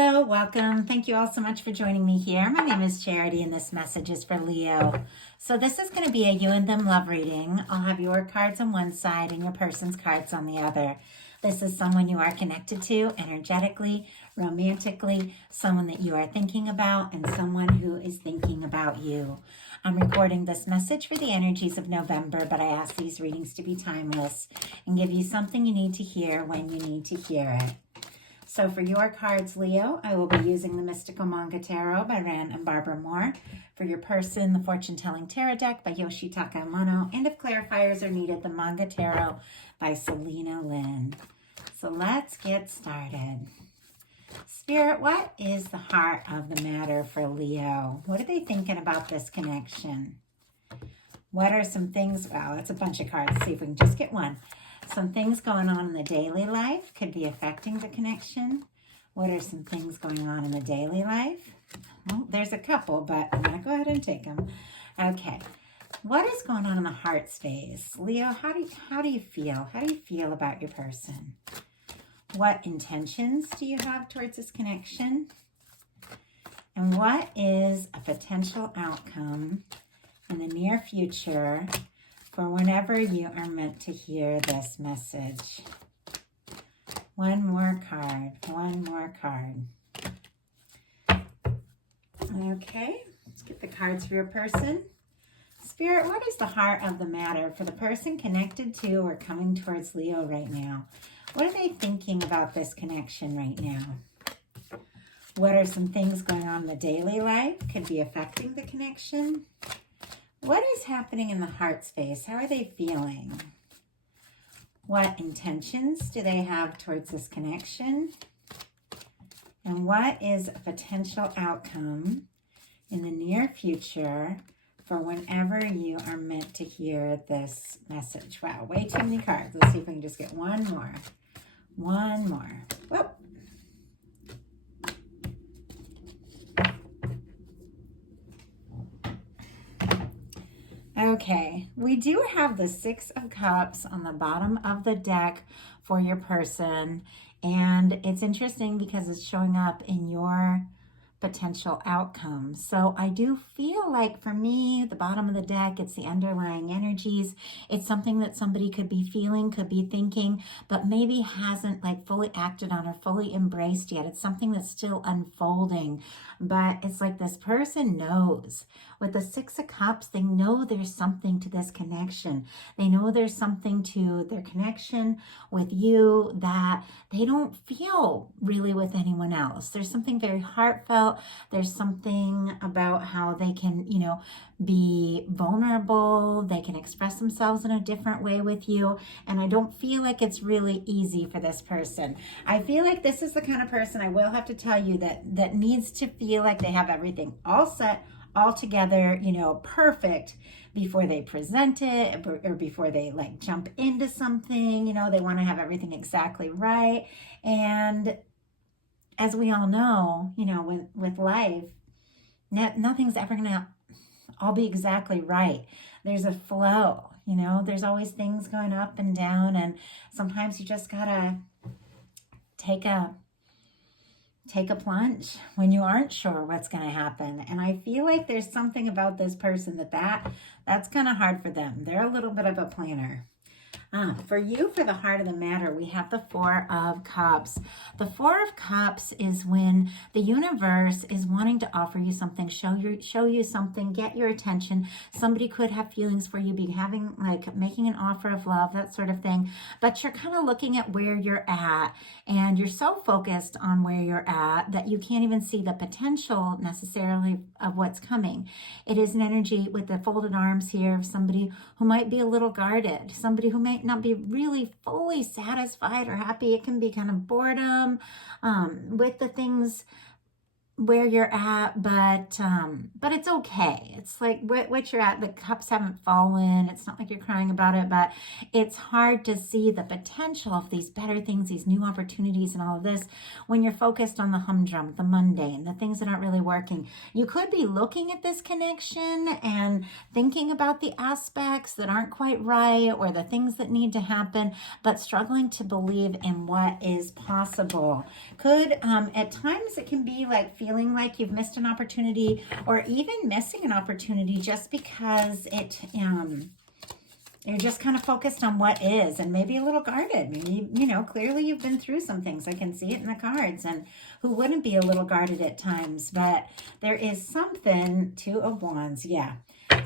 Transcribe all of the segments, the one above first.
Hello, welcome. Thank you all so much for joining me here. My name is Charity and this message is for Leo. So this is going to be a you and them love reading. I'll have your cards on one side and your person's cards on the other. This is someone you are connected to energetically, romantically, someone that you are thinking about, and someone who is thinking about you. I'm recording this message for the energies of November, but I ask these readings to be timeless and give you something you need to hear when you need to hear it. So for your cards, Leo, I will be using the Mystical Manga Tarot by Ran and Barbara Moore. For your person, the Fortune Telling Tarot Deck by Yoshitaka Amano. And if clarifiers are needed, the Manga Tarot by Selena Lynn. So let's get started. Spirit, what is the heart of the matter for Leo? What are they thinking about this connection? What are some things? Wow, that's a bunch of cards. See if we can just get one. Some things going on in the daily life could be affecting the connection. What are some things going on in the daily life? Well, there's a couple, but I'm going to go ahead and take them. Okay. What is going on in the heart space? Leo, how do you feel? How do you feel about your person? What intentions do you have towards this connection? And what is a potential outcome in the near future for whenever you are meant to hear this message? One more card. One more card. Okay, let's get the cards for your person. Spirit, what is the heart of the matter for the person connected to or coming towards Leo right now? What are they thinking about this connection right now? What are some things going on in the daily life? Could be affecting the connection. What is happening in the heart space? How are they feeling? What intentions do they have towards this connection? And what is a potential outcome in the near future for whenever you are meant to hear this message? Wow, way too many cards. Let's see if we can just get one more. One more. Whoop. Okay, we do have the Six of Cups on the bottom of the deck for your person. And it's interesting because it's showing up in your potential outcomes. So I do feel like for me, the bottom of the deck, it's the underlying energies. It's something that somebody could be feeling, could be thinking, but maybe hasn't like fully acted on or fully embraced yet. It's something that's still unfolding, but it's like this person knows. With the Six of Cups, they know there's something to this connection. They know there's something to their connection with you that they don't feel really with anyone else. There's something very heartfelt. There's something about how they can, be vulnerable. They can express themselves in a different way with you. And I don't feel like it's really easy for this person. I feel like this is the kind of person, I will have to tell you, that needs to feel like they have everything all set, all together, perfect before they present it or before they like jump into something. They want to have everything exactly right. And as we all know, with life, nothing's ever going to all be exactly right. There's a flow, there's always things going up and down. And sometimes you just got to take a plunge when you aren't sure what's going to happen. And I feel like there's something about this person that's kind of hard for them. They're a little bit of a planner. For you, for the heart of the matter, we have the Four of Cups. The Four of Cups is when the universe is wanting to offer you something, show you something, get your attention. Somebody could have feelings for you, making an offer of love, that sort of thing. But you're kind of looking at where you're at, and you're so focused on where you're at that you can't even see the potential necessarily of what's coming. It is an energy with the folded arms here of somebody who might be a little guarded, somebody who might not be really fully satisfied or happy. It can be kind of boredom with the things where you're at, but it's okay. It's like what you're at. The cups haven't fallen. It's not like you're crying about it, but it's hard to see the potential of these better things, these new opportunities, and all of this when you're focused on the humdrum, the mundane, the things that aren't really working. You could be looking at this connection and thinking about the aspects that aren't quite right or the things that need to happen, but struggling to believe in what is possible. Could at times it can be like feeling like you've missed an opportunity, or even missing an opportunity just because you're just kind of focused on what is, and maybe a little guarded. Maybe, clearly you've been through some things. I can see it in the cards, and who wouldn't be a little guarded at times? But there is something, Two of Wands, yeah.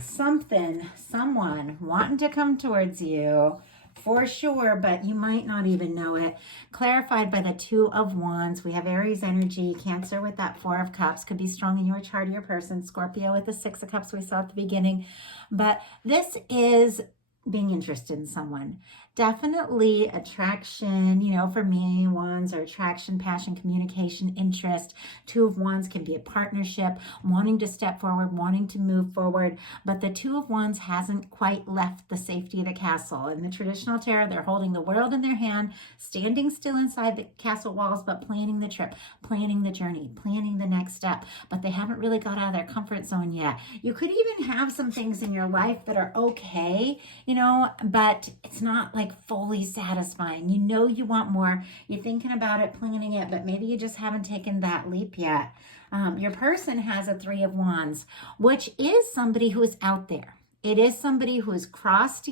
Someone wanting to come towards you, for sure, but you might not even know it. Clarified by the Two of Wands. We have Aries energy, Cancer with that Four of Cups. Could be strong in your chart or your person. Scorpio with the Six of Cups we saw at the beginning. But this is being interested in someone. Definitely attraction, for me, Wands are attraction, passion, communication, interest. Two of Wands can be a partnership, wanting to step forward, wanting to move forward. But the Two of Wands hasn't quite left the safety of the castle. In the traditional tarot, they're holding the world in their hand, standing still inside the castle walls, but planning the trip, planning the journey, planning the next step. But they haven't really got out of their comfort zone yet. You could even have some things in your life that are okay, but it's not like fully satisfying. You want more. You're thinking about it, planning it, but maybe you just haven't taken that leap yet. Your person has a Three of Wands, which is somebody who is out there. It is somebody who has crossed,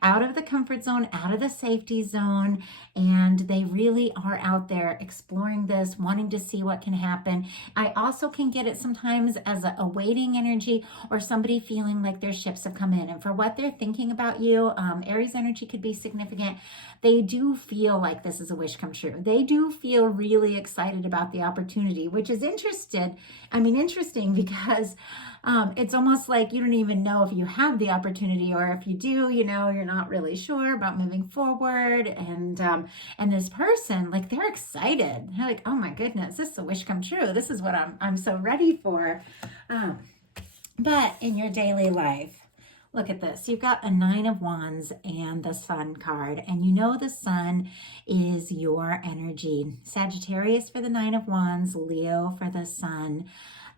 out of the comfort zone, out of the safety zone, and they really are out there exploring this, wanting to see what can happen. I also can get it sometimes as a waiting energy, or somebody feeling like their ships have come in. And for what they're thinking about you, Aries energy could be significant. They do feel like this is a wish come true. They do feel really excited about the opportunity, which is interesting because it's almost like you don't even know if you have the opportunity, or if you do, you're not really sure about moving forward. And this person, like, they're excited. They're like, oh my goodness, this is a wish come true. This is what I'm so ready for. But in your daily life, look at this. You've got a Nine of Wands and the Sun card. And the Sun is your energy. Sagittarius for the Nine of Wands, Leo for the Sun.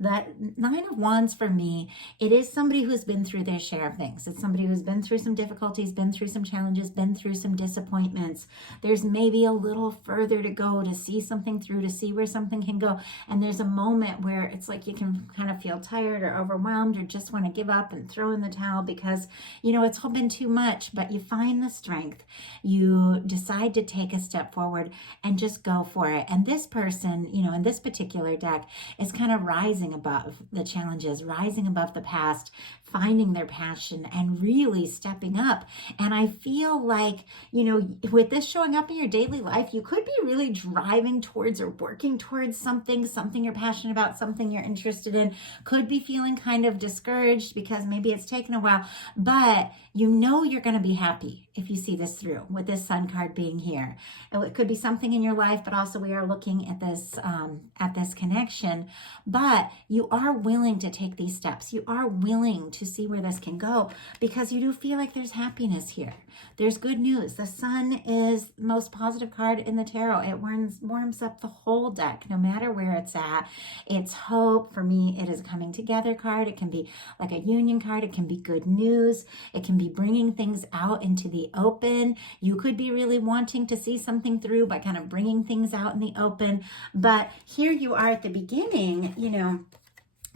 That Nine of Wands for me, it is somebody who's been through their share of things. It's somebody who's been through some difficulties, been through some challenges, been through some disappointments. There's maybe a little further to go to see something through, to see where something can go. And there's a moment where it's like you can kind of feel tired or overwhelmed, or just want to give up and throw in the towel because, it's all been too much. But you find the strength. You decide to take a step forward and just go for it. And this person, in this particular deck, is kind of rising above the challenges, rising above the past, finding their passion and really stepping up. And I feel like, with this showing up in your daily life, you could be really driving towards or working towards something you're passionate about, something you're interested in. Could be feeling kind of discouraged because maybe it's taken a while, but you're going to be happy if you see this through, with this Sun card being here. It could be something in your life, but also we are looking at this connection. But you are willing to take these steps. You are willing to see where this can go, because you do feel like there's happiness here. There's good news. The Sun is the most positive card in the tarot. It warms up the whole deck, no matter where it's at. It's hope. For me, it is a coming together card. It can be like a union card. It can be good news. It can be bringing things out into the open. You could be really wanting to see something through by kind of bringing things out in the open. But here you are at the beginning,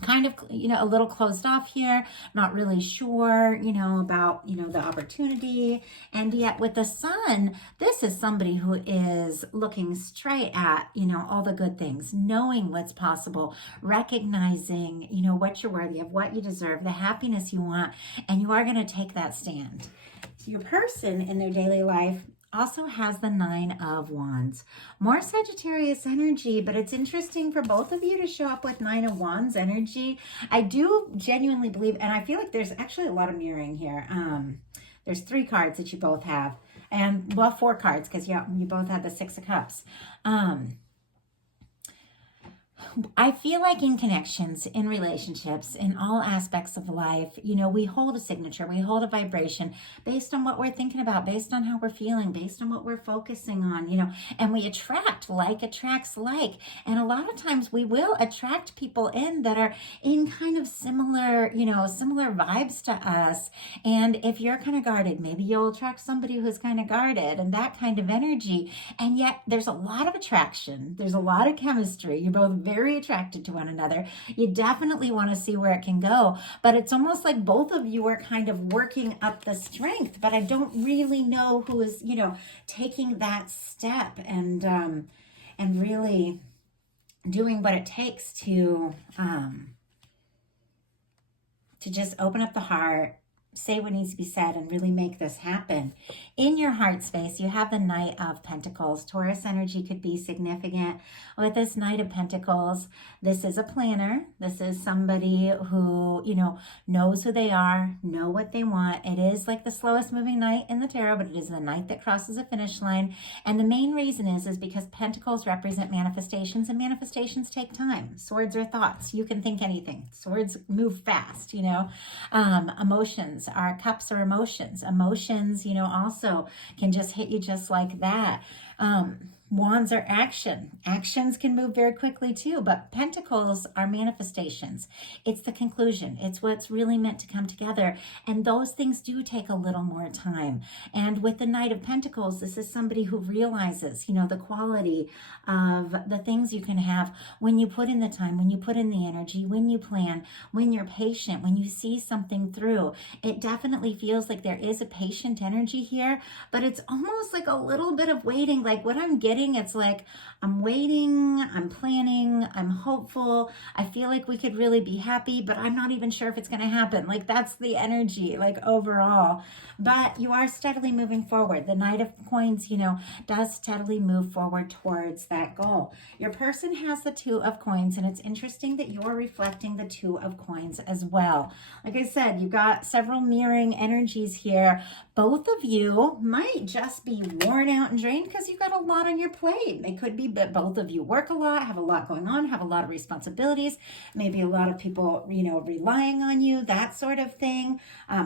kind of, a little closed off here, not really sure, about, the opportunity. And yet with the Sun, this is somebody who is looking straight at, all the good things, knowing what's possible, recognizing, what you're worthy of, what you deserve, the happiness you want, and you are going to take that stand. Your person in their daily life also has the Nine of Wands. More Sagittarius energy, but it's interesting for both of you to show up with Nine of Wands energy. I do genuinely believe, and I feel like there's actually a lot of mirroring here. There's 3 cards that you both have, and 4 cards, because you both have the Six of Cups. I feel like in connections, in relationships, in all aspects of life, we hold a signature, we hold a vibration based on what we're thinking about, based on how we're feeling, based on what we're focusing on, and we attract, like attracts like. And a lot of times we will attract people in that are in kind of similar, similar vibes to us. And if you're kind of guarded, maybe you'll attract somebody who's kind of guarded and that kind of energy. And yet there's a lot of attraction, there's a lot of chemistry. You're both very attracted to one another. You definitely want to see where it can go, but it's almost like both of you are kind of working up the strength, but I don't really know who is, taking that step and really doing what it takes to just open up the heart, say what needs to be said, and really make this happen. In your heart space, you have the Knight of Pentacles. Taurus energy could be significant with this Knight of Pentacles. This is a planner. This is somebody who, knows who they are, know what they want. It is like the slowest moving knight in the tarot, but it is the knight that crosses a finish line. And the main reason is because Pentacles represent manifestations, and manifestations take time. Swords are thoughts. You can think anything. Swords move fast, emotions. Our cups are emotions. Emotions, also can just hit you just like that. Wands are action. Actions can move very quickly too, but Pentacles are manifestations. It's the conclusion. It's what's really meant to come together. And those things do take a little more time. And with the Knight of Pentacles, this is somebody who realizes, the quality of the things you can have when you put in the time, when you put in the energy, when you plan, when you're patient, when you see something through. It definitely feels like there is a patient energy here, but it's almost like a little bit of waiting. Like what I'm getting, it's like I'm waiting, I'm planning, I'm hopeful. I feel like we could really be happy, but I'm not even sure if it's going to happen. Like that's the energy, like overall. But you are steadily moving forward. The Knight of Coins, does steadily move forward towards that goal. Your person has the Two of Coins, and it's interesting that you're reflecting the Two of Coins as well. Like I said, you've got several mirroring energies here. Both of you might just be worn out and drained because you've got a lot on your plate. It could be that both of you work a lot, have a lot going on, have a lot of responsibilities, maybe a lot of people, relying on you, that sort of thing.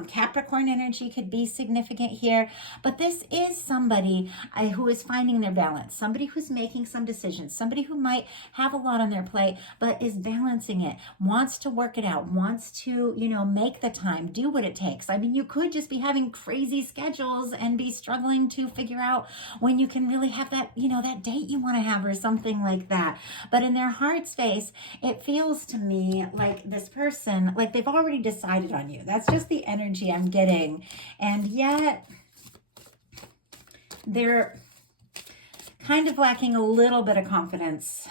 Capricorn energy could be significant here, but this is somebody who is finding their balance, somebody who's making some decisions, somebody who might have a lot on their plate, but is balancing it, wants to work it out, wants to, make the time, do what it takes. I mean, you could just be having crazy schedules and be struggling to figure out when you can really have that, that date you want to have or something like that. But in their heart space, it feels to me like this person, like they've already decided on you. That's just the energy I'm getting. And yet they're kind of lacking a little bit of confidence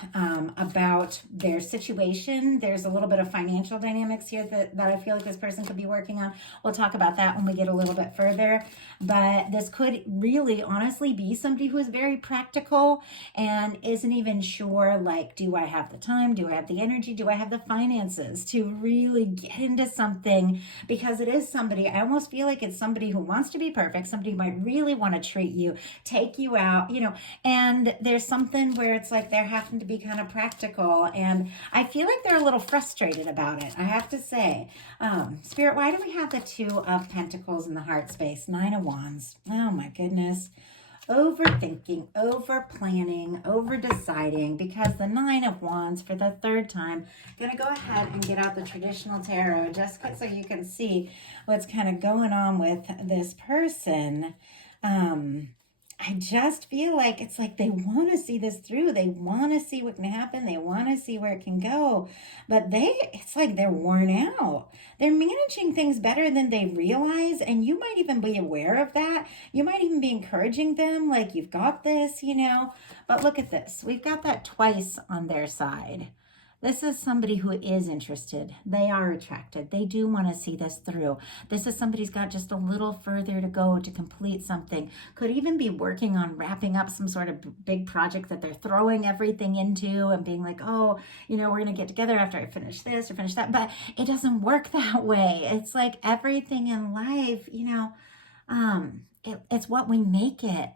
about their situation. There's a little bit of financial dynamics here that I feel like this person could be working on. We'll talk about that when we get a little bit further. But this could really honestly be somebody who is very practical and isn't even sure, like, do I have the time? Do I have the energy? Do I have the finances to really get into something? Because it is somebody, I almost feel like it's somebody who wants to be perfect. Somebody who might really want to treat you, take you out, and there's something where it's like they're having to be kind of practical. And I feel like they're a little frustrated about it, I have to say. Spirit, why do we have the Two of Pentacles in the heart space? Nine of Wands. Oh my goodness. Overthinking, over planning, over deciding, because the Nine of Wands for the third time, going to go ahead and get out the traditional tarot just so you can see what's kind of going on with this person. I just feel like it's like they want to see this through. They want to see what can happen. They want to see where it can go. But it's like they're worn out. They're managing things better than they realize. And you might even be aware of that. You might even be encouraging them like, you've got this, But look at this. We've got that twice on their side. This is somebody who is interested. They are attracted. They do want to see this through. This is somebody who's got just a little further to go to complete something. Could even be working on wrapping up some sort of big project that they're throwing everything into and being like, oh, we're going to get together after I finish this or finish that. But it doesn't work that way. It's like everything in life, it's what we make it.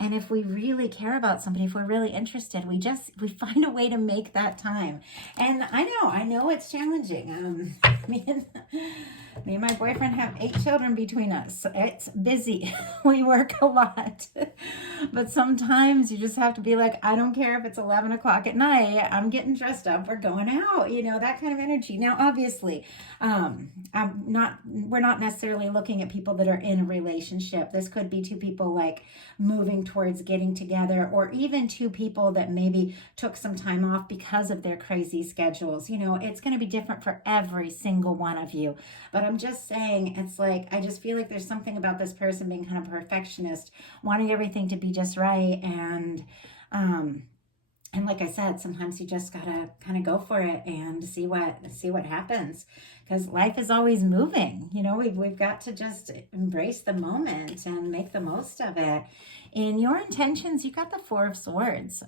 And if we really care about somebody, if we're really interested, we find a way to make that time. And I know it's challenging. Me and my boyfriend have 8 children between us. It's busy. We work a lot. But sometimes you just have to be like, I don't care if it's 11 o'clock at night. I'm getting dressed up. We're going out, that kind of energy. Now, obviously, we're not necessarily looking at people that are in a relationship. This could be 2 people like moving towards getting together, or even 2 people that maybe took some time off because of their crazy schedules. It's going to be different for every single one of you. But I'm just saying, it's like, I just feel like there's something about this person being kind of a perfectionist, wanting everything to be just right. And like I said, sometimes you just gotta kind of go for it and see what happens, because life is always moving. We've got to just embrace the moment and make the most of it. In your intentions, you got the 4 of Swords.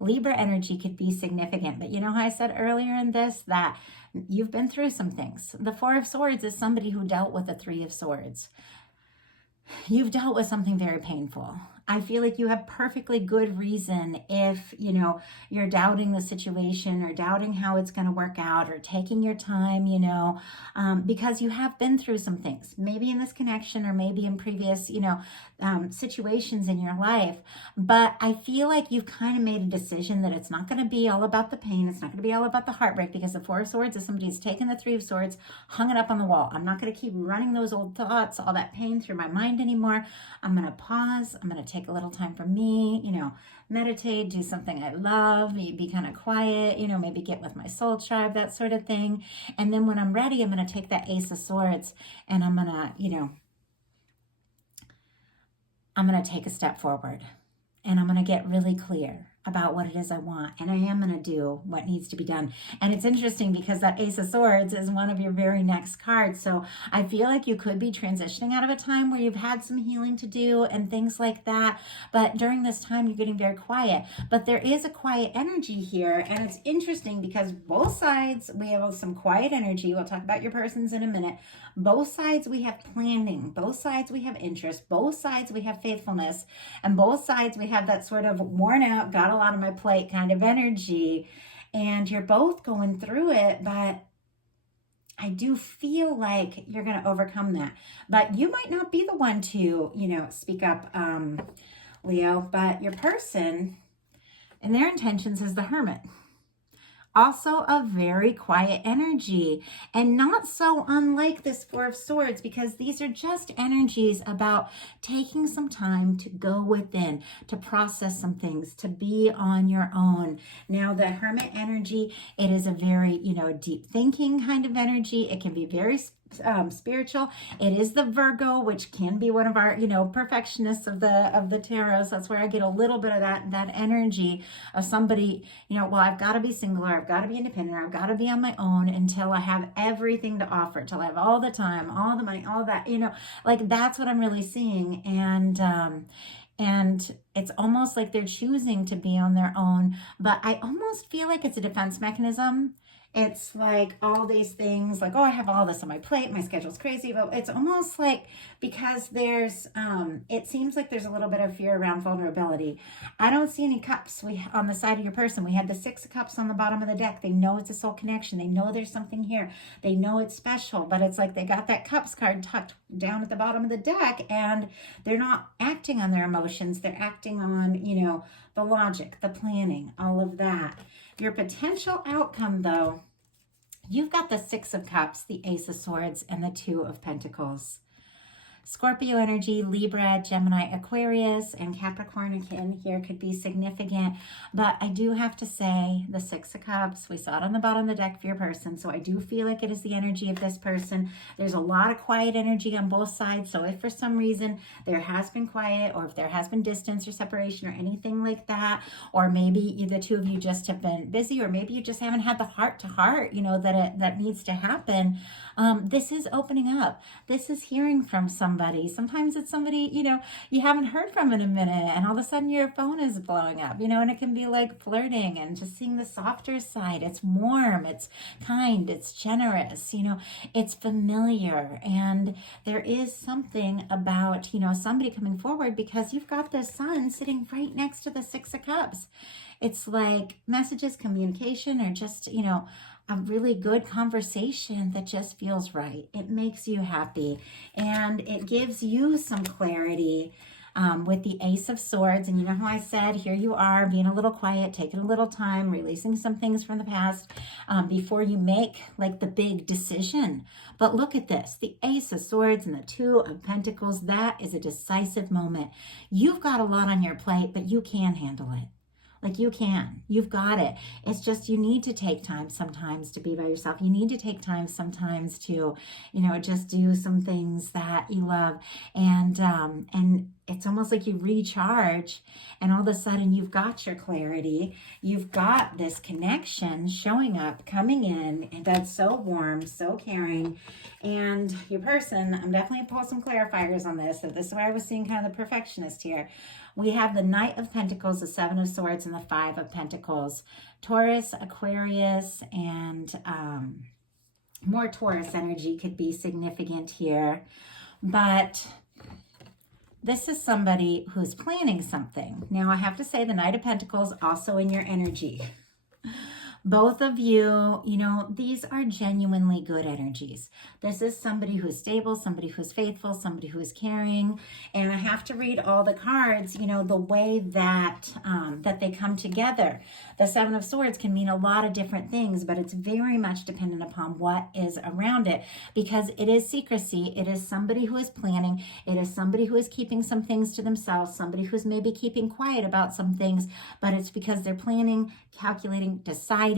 Libra energy could be significant, but how I said earlier in this that you've been through some things. The 4 of Swords is somebody who dealt with the 3 of Swords. You've dealt with something very painful. I feel like you have perfectly good reason if, you're doubting the situation or doubting how it's going to work out or taking your time, because you have been through some things, maybe in this connection or maybe in previous, situations in your life. But I feel like you've kind of made a decision that it's not going to be all about the pain. It's not going to be all about the heartbreak, because the 4 of Swords is somebody who's taken the 3 of Swords, hung it up on the wall. I'm not going to keep running those old thoughts, all that pain through my mind anymore. I'm going to pause. I'm going to take a little time for me, meditate, do something I love, be kind of quiet, maybe get with my soul tribe, that sort of thing. And then when I'm ready, I'm going to take that Ace of Swords and I'm going to take a step forward, and I'm going to get really clear about what it is I want, and I am going to do what needs to be done. And it's interesting because that Ace of Swords is one of your very next cards. So I feel like you could be transitioning out of a time where you've had some healing to do and things like that. But during this time, you're getting very quiet. But there is a quiet energy here. And it's interesting because both sides, we have some quiet energy. We'll talk about your persons in a minute. Both sides, we have planning. Both sides, we have interest. Both sides, we have faithfulness. And both sides, we have that sort of worn out, got a lot on my plate kind of energy. And you're both going through it, but I do feel like you're going to overcome that. But you might not be the one to, speak up, Leo, but your person and their intentions is the Hermit. Also a very quiet energy, and not so unlike this 4 of Swords, because these are just energies about taking some time to go within, to process some things, to be on your own. Now, the Hermit energy, it is a very, deep thinking kind of energy. It can be very spiritual. It is the Virgo, which can be one of our, perfectionists of the tarot. So that's where I get a little bit of that energy of somebody, well, I've got to be single, or I've got to be independent, or I've got to be on my own until I have everything to offer, till I have all the time, all the money, all that, like that's what I'm really seeing. And it's almost like they're choosing to be on their own, but I almost feel like it's a defense mechanism. It's like all these things like, oh, I have all this on my plate, my schedule's crazy, but it's almost like because there's, it seems like there's a little bit of fear around vulnerability. I don't see any cups on the side of your person. We had the 6 of Cups on the bottom of the deck. They know it's a soul connection. They know there's something here. They know it's special, but it's like they got that Cups card tucked down at the bottom of the deck, and they're not acting on their emotions. They're acting on, the logic, the planning, all of that. Your potential outcome, though, you've got the 6 of Cups, the Ace of Swords, and the 2 of Pentacles. Scorpio energy, Libra, Gemini, Aquarius, and Capricorn again here could be significant. But I do have to say the 6 of Cups, we saw it on the bottom of the deck for your person. So I do feel like it is the energy of this person. There's a lot of quiet energy on both sides. So if for some reason there has been quiet, or if there has been distance or separation or anything like that, or maybe the 2 of you just have been busy, or maybe you just haven't had the heart to heart, that needs to happen. This is opening up. This is hearing from somebody somebody. Sometimes it's somebody, you haven't heard from in a minute, and all of a sudden your phone is blowing up, and it can be like flirting and just seeing the softer side. It's warm, it's kind, it's generous, it's familiar. And there is something about, somebody coming forward, because you've got the Sun sitting right next to the Six of Cups. It's like messages, communication, or just, a really good conversation that just feels right. It makes you happy, and it gives you some clarity with the Ace of Swords. And you know how I said, here you are being a little quiet, taking a little time, releasing some things from the past before you make like the big decision. But look at this, the Ace of Swords and the Two of Pentacles. That is a decisive moment. You've got a lot on your plate, but you can handle it. Like, you can. You've got it. It's just you need to take time sometimes to be by yourself. You need to take time sometimes to, just do some things that you love. And it's almost like you recharge, and all of a sudden you've got your clarity. You've got this connection showing up, coming in, and that's so warm, so caring. And your person, I'm definitely pulling some clarifiers on this. So this is where I was seeing kind of the perfectionist here. We have the Knight of Pentacles, the Seven of Swords, and the Five of Pentacles. Taurus, Aquarius, and more Taurus energy could be significant here. But this is somebody who's planning something. Now, I have to say the Knight of Pentacles also in your energy. Both of you, these are genuinely good energies. This is somebody who's stable, somebody who's faithful, somebody who is caring. And I have to read all the cards, the way that that they come together. The Seven of Swords can mean a lot of different things, but it's very much dependent upon what is around it, because it is secrecy. It is somebody who is planning. It is somebody who is keeping some things to themselves, somebody who's maybe keeping quiet about some things, but it's because they're planning, calculating, deciding,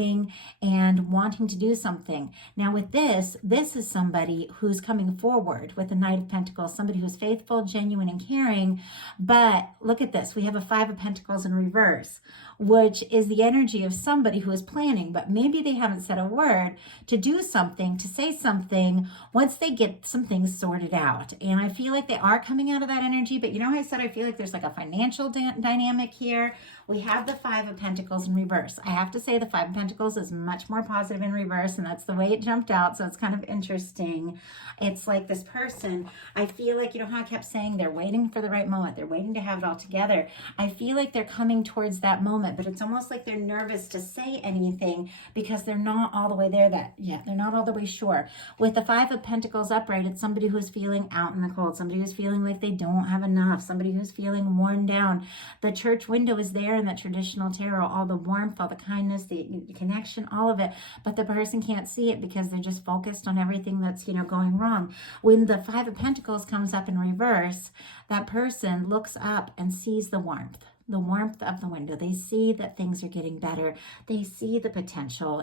and wanting to do something. Now with this is somebody who's coming forward with the Knight of Pentacles, somebody who's faithful, genuine, and caring. But look at this. We have a Five of Pentacles in reverse, which is the energy of somebody who is planning, but maybe they haven't said a word to do something, to say something once they get some things sorted out. And I feel like they are coming out of that energy, but I said I feel like there's like a financial dynamic here. We have the Five of Pentacles in reverse. I have to say the Five of Pentacles is much more positive in reverse, and that's the way it jumped out, so it's kind of interesting. It's like this person, I feel like, how I kept saying they're waiting for the right moment. They're waiting to have it all together. I feel like they're coming towards that moment, but it's almost like they're nervous to say anything because they're not all the way there yet. They're not all the way sure. With the Five of Pentacles upright, it's somebody who's feeling out in the cold, somebody who's feeling like they don't have enough, somebody who's feeling worn down. The Church window is there in that traditional tarot, all the warmth, all the kindness, the connection, all of it, but the person can't see it because they're just focused on everything that's going wrong. When the Five of Pentacles comes up in reverse, that person looks up and sees the warmth of the window. They see that things are getting better. They see the potential.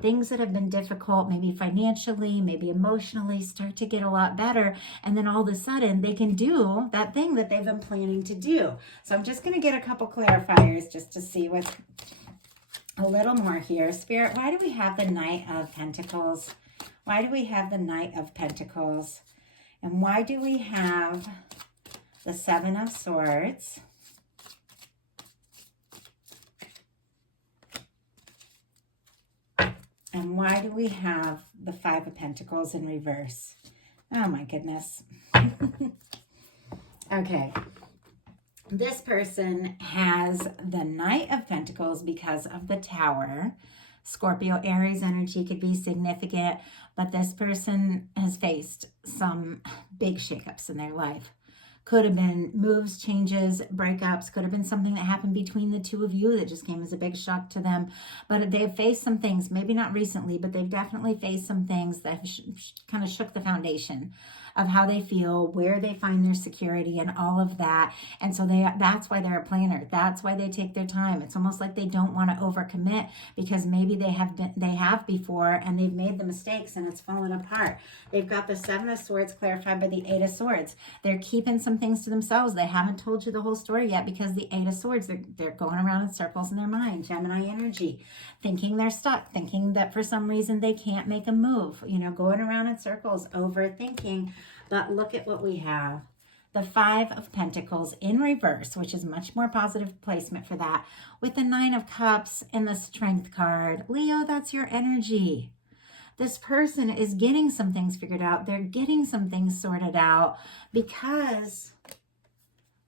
Things that have been difficult, maybe financially, maybe emotionally, start to get a lot better. And then all of a sudden they can do that thing that they've been planning to do. So I'm just going to get a couple clarifiers just to see what's a little more here. Spirit, why do we have the Knight of Pentacles? Why do we have the Knight of Pentacles? And why do we have the Seven of Swords? And why do we have the Five of Pentacles in reverse? Oh my goodness. Okay. This person has the Knight of Pentacles because of the Tower. Scorpio, Aries energy could be significant, but this person has faced some big shakeups in their life. Could have been moves, changes, breakups. Could have been something that happened between the two of you that just came as a big shock to them. But they've faced some things, maybe not recently, but they've definitely faced some things that kind of shook the foundation of how they feel, where they find their security, and all of that. And so that's why they're a planner. That's why they take their time. It's almost like they don't want to overcommit because maybe they have before and they've made the mistakes and it's fallen apart. They've got the Seven of Swords clarified by the Eight of Swords. They're keeping some things to themselves. They haven't told you the whole story yet because the Eight of Swords, they're going around in circles in their mind. Gemini energy, thinking they're stuck, thinking that for some reason they can't make a move, going around in circles, overthinking. But look at what we have. The Five of Pentacles in reverse, which is much more positive placement for that, with the Nine of Cups and the Strength card. Leo, that's your energy. This person is getting some things figured out. They're getting some things sorted out because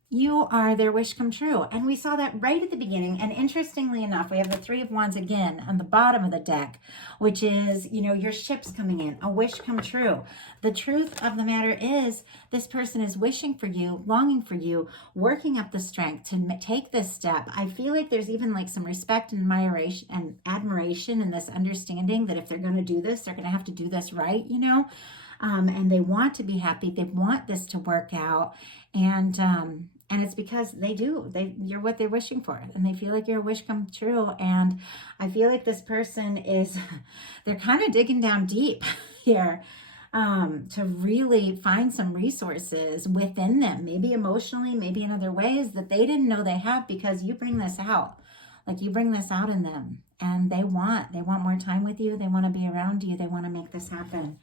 you are their wish come true. And we saw that right at the beginning. And interestingly enough, we have the Three of Wands again on the bottom of the deck, which is, you know, your ship's coming in, a wish come true. The truth of the matter is this person is wishing for you, longing for you, working up the strength to take this step. I feel like there's even like some respect and admiration and this understanding that if they're going to do this, they're going to have to do this right, you know. And they want to be happy. They want this to work out. And it's because you're what they're wishing for, and they feel like your wish come true. And I feel like this person they're kind of digging down deep here to really find some resources within them, maybe emotionally, maybe in other ways that they didn't know they have, because you bring this out. Like you bring this out in them, and they want more time with you. They want to be around you. They want to make this happen.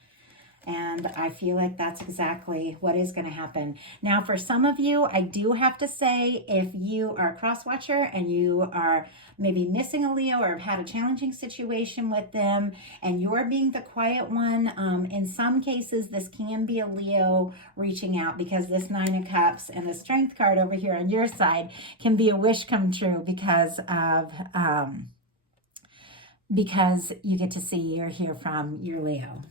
And I feel like that's exactly what is going to happen. Now, for some of you, I do have to say, if you are a cross watcher and you are maybe missing a Leo or have had a challenging situation with them and you're being the quiet one, in some cases, this can be a Leo reaching out, because this Nine of Cups and the Strength card over here on your side can be a wish come true because you get to see or hear from your Leo.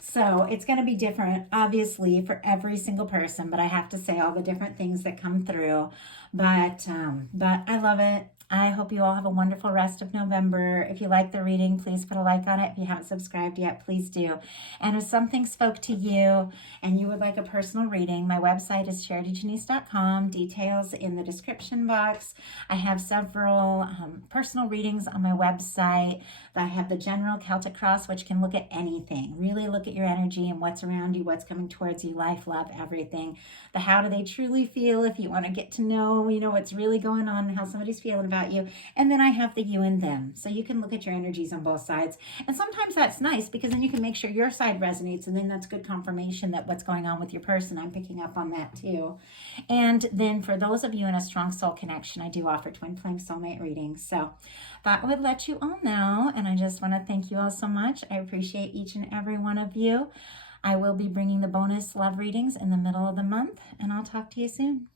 So it's going to be different, obviously, for every single person, but I have to say all the different things that come through. But I love it. I hope you all have a wonderful rest of November. If you like the reading, please put a like on it. If you haven't subscribed yet, please do. And if something spoke to you and you would like a personal reading, my website is charityjanice.com. Details in the description box. I have several personal readings on my website. I have the General Celtic Cross, which can look at anything. Really look at your energy and what's around you, what's coming towards you, life, love, everything. The How Do They Truly Feel, if you want to get to know, you know, what's really going on and how somebody's feeling about you. And then I have the You and Them. So you can look at your energies on both sides. And sometimes that's nice, because then you can make sure your side resonates, and then that's good confirmation that what's going on with your person. I'm picking up on that too. And then for those of you in a strong soul connection, I do offer twin flame soulmate readings. So that would let you all know. And I just want to thank you all so much. I appreciate each and every one of you. I will be bringing the bonus love readings in the middle of the month, and I'll talk to you soon.